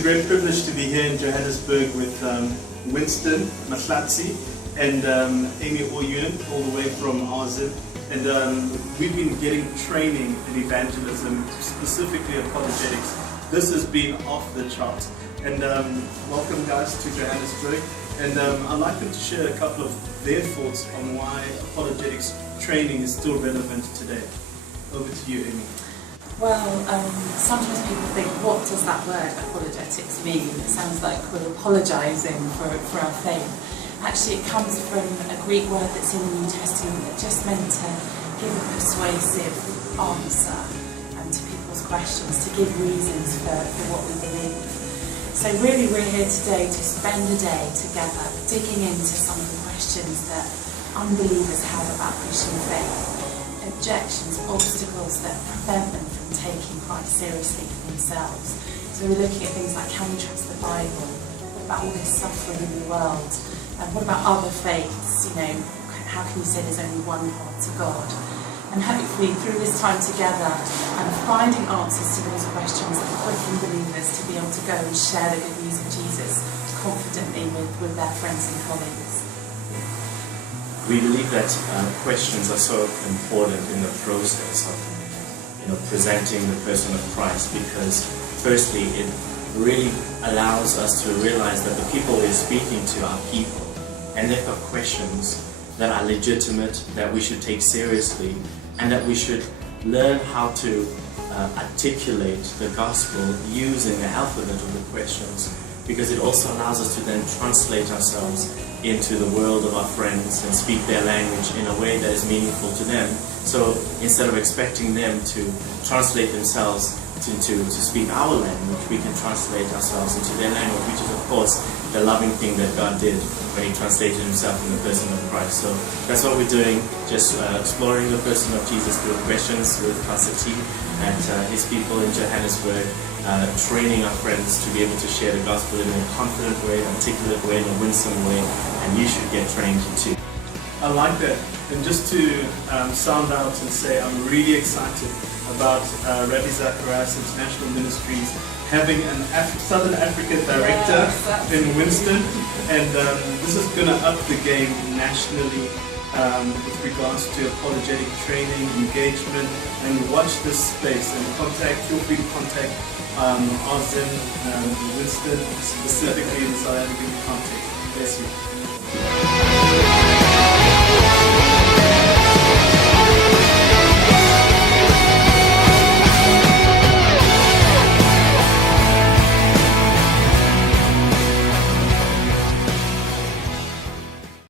a great privilege to be here in Johannesburg with Winston Mahlatsi and Amy Oyun, all the way from Arzen. And we've been getting training in evangelism, specifically apologetics. This has been off the chart. And welcome guys to Johannesburg. And I'd like them to share a couple of their thoughts on why apologetics training is still relevant today. Over to you, Amy. Well, sometimes people think, what does that word apologetics mean? It sounds like we're apologising for our faith. Actually, it comes from a Greek word that's in the New Testament that just meant to give a persuasive answer to people's questions, to give reasons for what we believe. So really we're here today to spend a day together digging into some of the questions that unbelievers have about Christian faith, objections, obstacles that prevent them from taking Christ seriously for themselves. So we're looking at things like, can we trust the Bible? What about all this suffering in the world? And what about other faiths? You know, how can you say there's only one path to God? And hopefully through this time together and finding answers to those questions that quicken believers to be able to go and share the good news of Jesus confidently with their friends and colleagues. We believe that questions are so important in the process of presenting the person of Christ, because firstly it really allows us to realize that the people we're speaking to are people, and they've got questions that are legitimate, that we should take seriously, and that we should learn how to articulate the gospel using the alphabet of the questions, because it also allows us to then translate ourselves into the world of our friends and speak their language in a way that is meaningful to them. So instead of expecting them to translate themselves to speak our language, we can translate ourselves into their language, which is of course the loving thing that God did when He translated Himself in the person of Christ. So that's what we're doing, just exploring the person of Jesus through questions with Pastor T and his people in Johannesburg, training our friends to be able to share the gospel in a confident way, articulate way, in a winsome way, and you should get trained too. I like that. And just to sound out and say I'm really excited about Rabbi Zacharias International Ministries having an Southern Africa director in Winston, and this is going to up the game nationally with regards to apologetic training, engagement, and watch this space and feel free to contact Arzen, Winston, specifically in the South African context. Bless you.